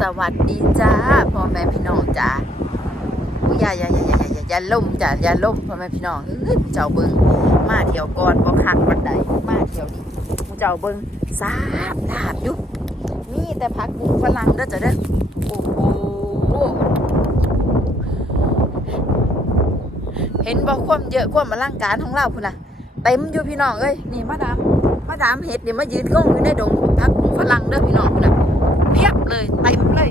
สวัสดีจ้าพ่อแม่พี่น้องจ้าอุ้ยอย่าอย่าอย่าอย่าอย่าอย่าอย่าล่มจ้าอย่าล่มพ่อแม่พี่น้องเอ้ยเจ้าเบิงมาเที่ยวก่อนบ่คักบันไดมาเที่ยวนี้เจ้าเบิงสาบลาบอยู่มีแต่พักบุ้งฝรั่งเด้อจ้ะเด้อโอ้โหเห็นบอกความเยอะความอลังการของเราพุ่นน่ะเต็มอยู่พี่น้องเอ้ยนี่มาดามมาดามเห็ดเนี่ยมายืนงงอยู่ในดงพักบุ้งฝรั่งเด้อพี่น้องพุ่นน่ะ เลยเต็มเลย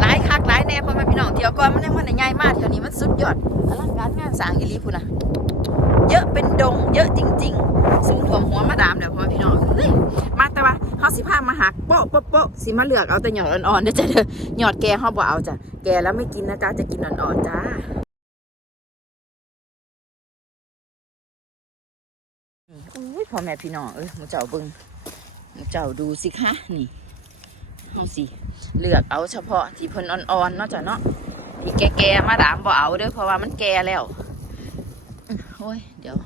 หลายคักหลายแน่พ่อแม่พี่น้องเที่ยวก่อนมันยังมันได้ง่มากเที่ยวนี้มันสุดยอดอลังการงานสร้างอีหลีพุนะเยอะเป็นดง เยอะจริงๆซึ่งถ่วมหัวมาดามเดี๋ยวพ่อแม่พี่น้องเฮ้ยมาแต่ว่าเฮาสิพามาหักโป๊ะโป๊ะโป๊ะสิมาเลือกเอาแต่หยอดอ่อนๆเด้อจ้ะเด้อหยอดแก่เฮาบ่เอาจ้ะแก่แล้วไม่กินนะจ๊ะจะกินอ่อนๆจ้าอุ้ยพ่อแม่พี่น้องเอ้ยมูเจ้าบิ่งมูเจ้าดูสิคะนี่ เฮาสิเลือกเอาเฉพาะที่เพิ่นอ่อนๆเนาะจ้ะเนาะที่แก่ๆมาดามบ่เอาเด้อเพราะว่ามันแก่แล้วโอ้ยเดี๋ยว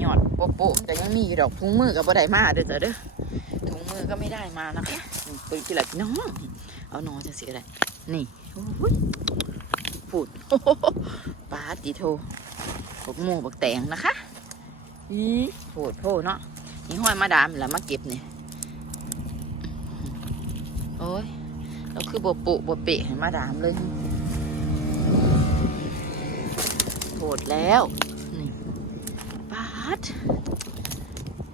หยอดโปะๆแต่ยังมีดอกถุงมือก็บ่ได้มาเด้อจ้ะเด้อถุงมือก็ไม่ได้มานะคะนี่ปืนกี่ละพี่น้องเอาหนอจังสิก็ได้นี่โอ้ยพูดปาติโทบกหมูบกแตงนะคะอีโผดโพเนาะนี่ห้อยมาดามแล้วมาเก็บเนี่ย โอ้ยเราคือบปุบเปะให้มาดามเลยโหดแล้วนี่ปาด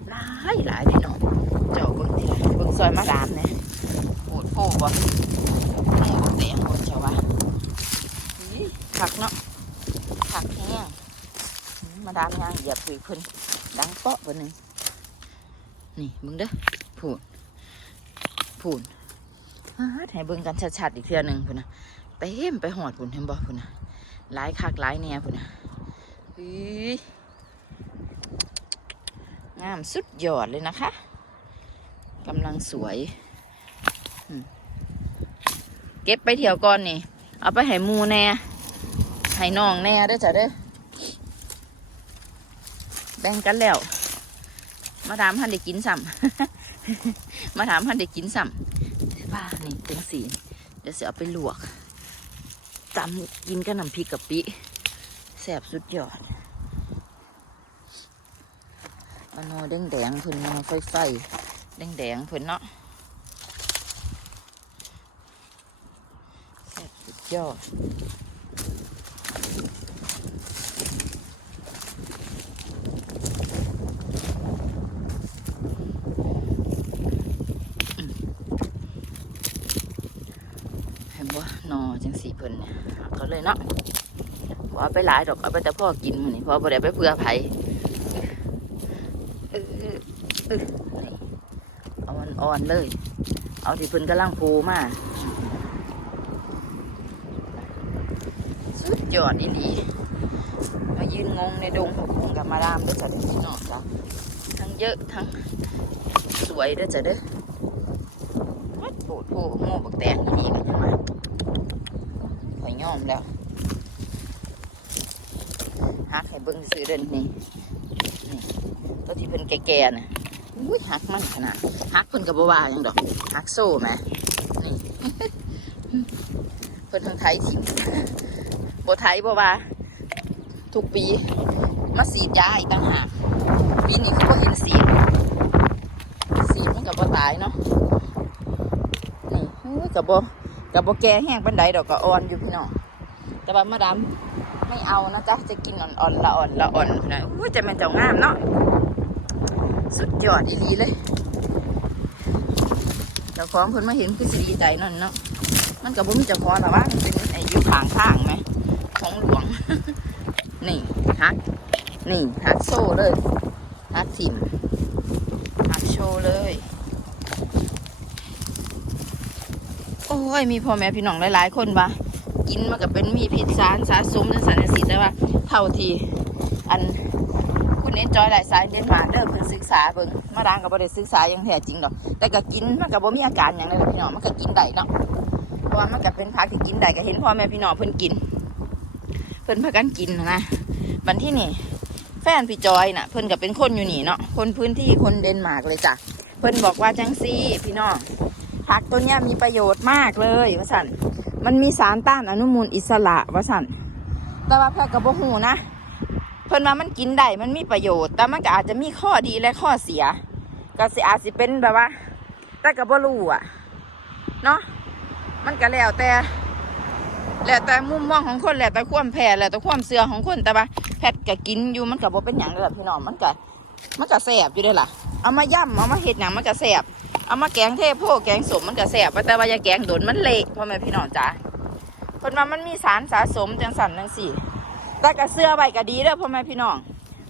หลายหลายพี่น้องเจ้าเบิ่งทีไรเบิ่งซอยมาดามเนี่ยโหดโพบ่โหดเตียงโหดเจ้าวะอีผักเนาะผักแห้งมาดามย่างเหยียบถือเพิ่นดังเปาะบ่หนึ่งนี่มึงเด้อพูนพูนฮาด ให้เบิ่งกันชัดๆอีกเทื่อหนึ่งพุ่นนะเต็มไปหอดพุ่นเห็นบ่พุ่นนะหลายคักหลายแหน่พุ่นนะอุ้ยงามสุดยอดเลยนะคะกำลังสวย เก็บไปเที่ยวก่อนนี่ เอาไปให้มูแน่ให้น้องแน่เด้จ้ะเด้อแบ่งกันแล้ว มาถามพันได้กินซ้ำมาถามพันได้กินซ้ำ ว่านี่เป็นสีเดี๋ยวจะเอาไปลวกตำกินกับน้ำพริกกะปิแสบสุดยอดมะนาวแดงแดงเพิ่นมะนาวไฟไฟแดงแดงเพิ่นเนาะแสบสุดยอดเห็นบ่หนอจังสี เพิ่นเขาเลยเนาะบ่เอาไปหลายดอกเอาไปแต่พ่อกินมันนี่พราะบ่ได้ไปเพื่อไผเออเออเออนี่เอาอ่อนๆเลย เอาที่เพิ่นกำลังโผล่มาสุดยอดอีหลีมายืนงงในดงหกคงกับมาดามด้วยจ้ะเด้อพี่น้องจ้ะทั้งเยอะทั้งสวยด้วยจ้ะเด้อโผล่โผล่โม่บักแตงอีหลี มแล้วฮักให้เบิ่งซื้อเดินนี่นี่ตัวที่เพิ่นแก่ๆน่ะอุ้ยฮักมันขนาดฮักเพิ่นก็บ่ว่าหยังดอกฮักโซ่แหมนี่เพิ่นทางไทยสิบ่ไทยบ่ว่าทุกปีมาสีดยาอีกต่างหากปีนี้คือบ่เห็นสีสีมันก็บ่ตายเนาะนี่เฮ้ยก็บ่ก็บ่แก่แห้งปานใดดอกก็อ่อนอยู่พี่น้อง แต่ว่ามาดามไม่เอานะจ๊ะจะกินอ่อนๆละอ่อนละอ่อนนะอุ้ยแต่มันจ้างามเนาะสุดยอดอีหลีเลยเจ้าของเพิ่นมาเห็นคือสิดีใจนั่นเนาะมันก็บ่มีเจ้าของแต่ว่ามันเป็นไอ้อยู่ข้างทางไหมของหลวง นี่ฮักนี่ฮักโซ่เลยฮักทิมฮักโชว์เลยโอ้ยมีพ่อแม่พี่น้องหลายๆคนปะ กินมันก็เป็นมีพิษสารสะสมสารสิแต่ว่าเท่าที่อันคุณเอ็นจอยหลายสายเดนมาร์กเด้อเพิ่นศึกษาเบิ่งมาดางก็บ่ได้ศึกษาอย่างแท้จริงดอก แต่ก็กินมันก็บ่มีอาการอย่างนั้นพี่น้องมันก็กินได้เนาะเพราะว่ามันก็เป็นผักที่กินได้ก็เห็นพ่อแม่พี่น้องเพิ่นกิน เพิ่นพากันกินนะบันที่นี่แฟนพี่จอยน่ะ เพิ่นก็เป็นคนอยู่นี่เนาะคนพื้นที่คนเดนมาร์กเลยจ้ะเพิ่นบอกว่าจังซี่พี่น้องผักตัวเนี้ยมีประโยชน์มากเลยว่าสัน มันมีสารต้านอนุมูลอิสระว่าสันแต่ว่าแพทย์กับโบหูนะ เพิ่นว่ามันกินได้มันมีประโยชน์ แต่มันก็อาจจะมีข้อดีและข้อเสีย ก็สิอาจสิเป็นแบบว่า แต่ก็บ่รู้อะ เนาะมันก็แล้วแต่ แล้วแต่มุมมองของคนแล้วแต่ความแพ้แล้วแต่ความเสื่อของคนแต่ว่าแพทย์ก็กินอยู่มันก็บ่เป็นหยังเลยพี่น้องมันก็มันก็แสบอยู่ด้อล่ะ เอามาย่ำเอามาเฮ็ดหยังมันก็แสบ เอามาแกงเทโพแกงสมมันก็แสบแต่ว่าอย่าแกงโดนมันเละพ่อแม่พี่น้องจ้าเพิ่นว่ามันมีสารสะสมจังสันจังสี่แต่กระเสื้อใบก็ดีเด้อพ่อแม่พี่น้อง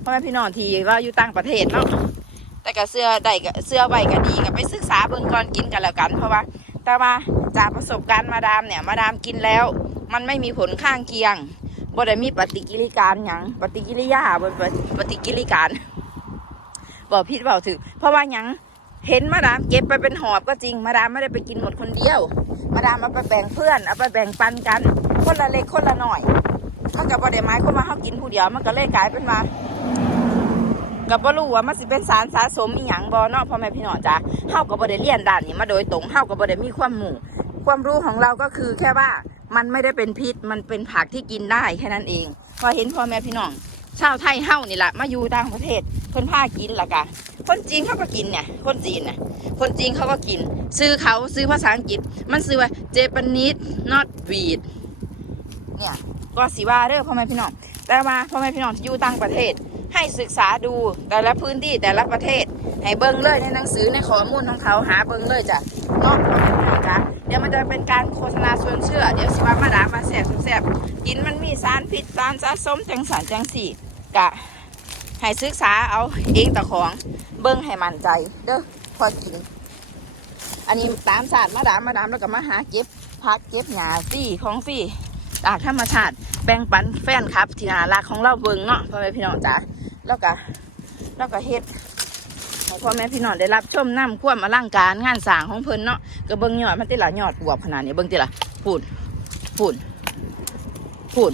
พ่อแม่พี่น้องที่ว่าอยู่ต่างประเทศเนาะแต่กระเสื้อใดก็เสื้อใบก็ดีก็ไปศึกษาเบิ่งก่อนกินกันแล้วกัน เพราะว่าแต่ว่าจากประสบการณ์มาดามเนี่ยมาดามกินแล้ว มันไม่มีผลข้างเคียงบ่ได้มีปฏิกิริการหยังปฏิกิริยาบ่ปฏิกิริการบอกผิดบอกถือเพราะว่าหยัง เห็นมาดามเก็บไปเป็นหอบก็จริง มาดามไม่ได้ไปกินหมดคนเดียว มาดามเอาไปแบ่งเพื่อนเอาไปแบ่งปันกัน คนละเล็กคนละหน่อยมันกับบ่ได้หมายความาเขากินผู้เดียวมันก็เลยกลายเป็นว่ากับบ่รู้ว่ามันสิเป็นสารสะสมอีหยังบ่เนาะพ่อแม่พี่น้องจ้าเฮาก็บ่ได้เรียนด้านนี้มาโดยตรงเฮาก็บ่ได้มีความหมู่ ความรู้ของเราก็คือแค่ว่ามันไม่ได้เป็นพิษมันเป็นผักที่กินได้แค่นั้นเอง พอเห็นพ่อแม่พี่น้อง ชาวไทยเฮานี่แหละมาอยู่ต่างประเทศเพิ่นพากินละกะคนจีนเขาก็กินเนี่ยคนจีนน่ะคนจีนเขาก็กิน ซื้อเขาซื้อภาษาอังกฤษ มันซื้อว่า Japanese not weed เนี่ยก็สิว่าเด้อพ่อแม่พี่น้องแต่ว่าพ่อแม่พี่น้องที่อยู่ต่างประเทศ ให้ศึกษาดูแต่ละพื้นที่แต่ละประเทศ ให้เบิ้งเลยในหนังสือในข้อมูลของเขาหาเบิ้งเลยจ้ะเนาะพ่อแม่พี่น้องจ้ะ เดี๋ยวมันจะเป็นการโฆษณาชวนเชื่อ เดี๋ยวสิว่ามาดามาแสบแสบกินมันมีสารพิษสารสะสมจังสารจังสี่กะให้ศึกษาเอาเองแต่ของเบิ้งให้มั่นใจ เด้อพอกิน อันนี้ตามศาสตร์มาดามมาดามแล้วก็มาหาเก็บพักเก็บหญ้าฟี่ของฟี่จากธรรมชาติแบ่งปันแฟนครับ ที่น่ารักของเราเบิ่งเนาะพ่อแม่พี่น้องจ๋าแล้วก็แล้วก็เฮ็ดให้พ่อแม่พี่น้องได้รับชมน้ำความอลังการงานสางของเพิ่นเนาะ ก็เบิ่งยอดมันติละยอดอวบขนาดนี้เบิ่งติละพูนพูนพูน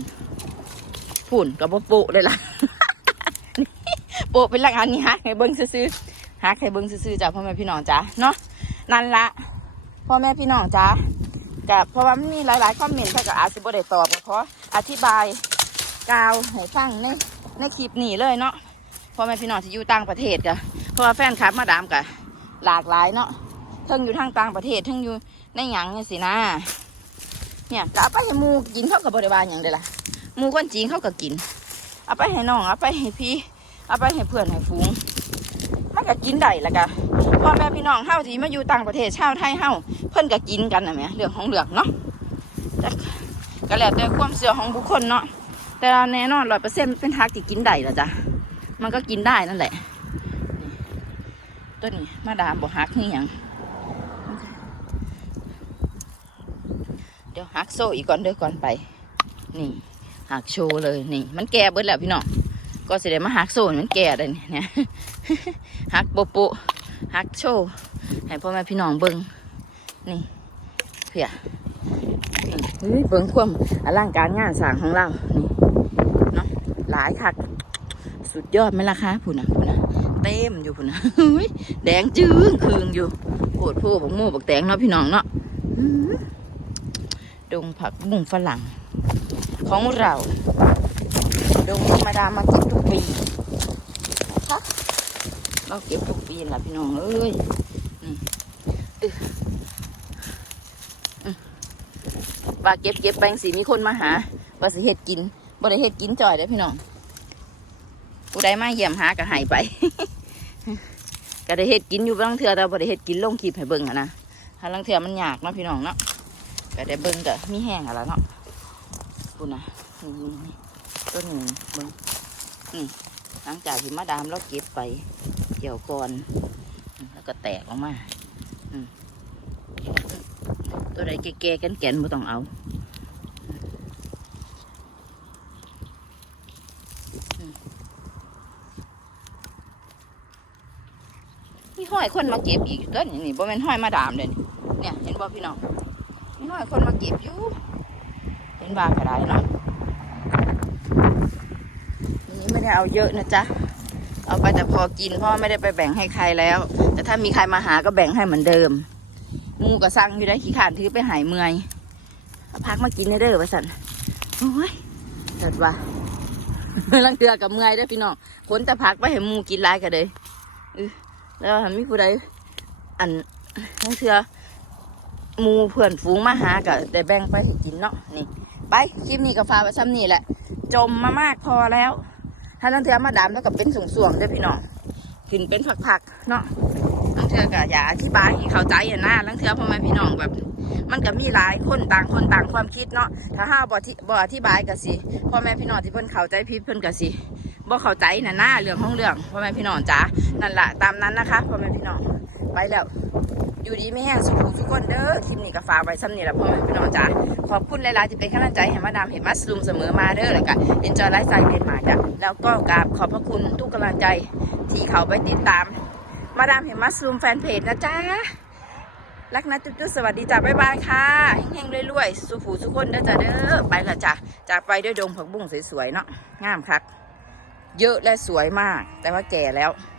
พูนกับโปะเลยล่ะโปะเป็นหลักอันนี้ฮะให้เบิ่งซื่อฮักให้เบิ่งซื่อจ้าพ่อแม่พี่น้องจ้าเนาะนั่นละพ่อแม่พี่น้องจ้ากับเพราะว่ามันมีหลายๆคอมเมนต์ถ้ากับอาจสิบได้ตอบก็ขออธิบายกาวให้ฟังในในคลิปนี้เลยเนาะพ่อแม่พี่น้องที่อยู่ต่างประเทศกะเพราะว่าแฟนคลับมาดามกะหลากหลายเนาะ ทั้งอยู่ทางต่างประเทศทั้งอยู่ในหยังเนี่ยสินะเนี่ยก็เอาไปให้หมูกินเขากับบริวารอย่างเดียวล่ะหมูคนจีนเข้าก็กิน เอาไปให้น้องเอาไปให้พี่ เอาไปให้เพื่อนให้ฟูงมันก็กินได้ละกะพ่อแม่พี่น้องเฮาที่มาอยู่ต่างประเทศชาวไทยเฮาเพิ่นก็กินกันนะแหม่เรื่องของเรื่องเนาะแต่ก็แล้วแต่ความเชื่อของบุคคลเนาะแต่แน่นอนร้อยเปอร์เซ็นต์เป็นทักที่กินได้ละจ้ะมันก็กินได้นั่นแหละต้นนี้มาดามบอกฮักนี่ยัง เดี๋ยวฮักโซ่อีกก่อนเด้อก่อนไป นี่หักโชว์เลยนี่ มันแก่เบิดแล้วพี่น้องก็สิได้มาหักโซ่มันแก่เลยเนี่ยหักโปโปะหักโชว์ให้พ่อแม่พี่น้องเบิ้งนี่เพียนี่เฮ้ยเบิ้งความอลังการงานสร้างของเรานี่เนาะหลายคักสุดยอดไหมล่ะคะพูนะพูนะเต็มอยู่พูนะเฮ้ยแดงจื้งคืงอยู่โคตรพูบักโม่บักแตงเนาะพี่น้องเนาะ ดงผักบุ้งฝรั่ง ของเรา ดงธรรมดามาเก็บทุกปีนะคะเราเก็บทุกปีแหละพี่น้องเอ้ยนี่อึอืมว่าเก็บเก็บไปลงสิมีคนมาหาว่าสิเฮ็ดกินบ่ได้เฮ็ดกินจ่อยเด้พี่น้องผู้ใดมาเยี่ยมหาก็ใหายไปก็ได้เฮ็ดกินอยู่บางเทื่อแต่บ่ได้เฮ็ดกินลงคลิปให้เบิ่งอะนะถ้าลางเทื่อมันยากเนาะพี่น้องเนาะ ก็ได้เบิ่งก็มีแห้งอะละเนาะคุณนะนี่นี่ต้นหนึ่งเบิ้งนี่หลังจากที่มาดามเราเก็บไปเกี่ยวก่อนแล้วก็แตกออกมาอืมตัวใดแก่ๆกันแก่นไม่ต้องเอามีห้อยคนมาเก็บอีกต้นนี่บ่แม่นห้อยมาดามเลยนี่เนี่ยเห็นบ่พี่น้อง มีห้อยคนมาเก็บอยู่เห็นบาก็ได้เนาะนี่ไม่ได้เอาเยอะนะจ๊ะเอาไปแต่พอกินเพราะว่าไม่ได้ไปแบ่งให้ใครแล้ว แต่ถ้ามีใครมาหาก็แบ่งให้เหมือนเดิมหมูก็สั่งอยู่ได้ขี้ขานถือไปหายเมื่อยเอาพักมากินได้เด้อว่าสันโอ้ยเกิดว่าลังเตือกับเมื่อยเด้อพี่น้องขนแต่พักไปให้หมูกินหลายกันเลยเออแล้วหันมีผู้ใดอันลังเตือห มูเพื่อนฝูงมาหาก็ได้แบ่งไปให้กินเนาะนี่ ไปคลิปนี้ก็ฝาไว้ซ้ำนี่แหละ จมมามากพอแล้ว ถ้าลังเทือมาดามแล้วก็เป็นสวงๆด้พี่น้องขึ้นเป็นผักๆเนาะลังเทือก็อย่าอธิบายให้เข้าใจอะนะลังเทือพ่อแม่พี่น้องแบบ มันก็มีหลายคนต่างคนต่างความคิดเนาะถ้าห้าบ่ที่บ่อธิบายก็สิพ่อแม่พี่น้องที่เพิ่นเข้าใจผิดเพิ่นก็สิบ่เข้าใจน่ะนะเรื่องของเรื่องพ่อแม่พี่น้องจ๋านั่นแหละตามนั้นนะคะพ่อแม่พี่น้องไปแล้ว อยู่ดีไม่แห้งสุขุทุกคนเด้อคลิปนี้ก็ฝากไว้ซ้ำนี่แหละพ่อแม่พี่น้องจ๋าขอบคุณหลายๆที่เป็นกำลังใจให้มาดามเห็นมัสลูมเสมอมาเด้อแล้วก็เอ็นจอยไลฟ์สไตล์เป็นมาจ้ะแล้วก็กราบขอบพระคุณทุกกำลังใจที่เขาไปติดตาม มาดามเห็นมัสลูมแฟนเพจนะจ๊ะรักนะจุ๊บๆสวัสดีจ้ะบ๊ายบายค่ะเฮงๆรวยๆสุขูสุขคนเด้อจ้ะเด้อไปละจ้ะจากไปด้วยดงผักบุ้งสวยๆเนาะงามคักเยอะและสวยมาก แต่ว่าแก่แล้ว「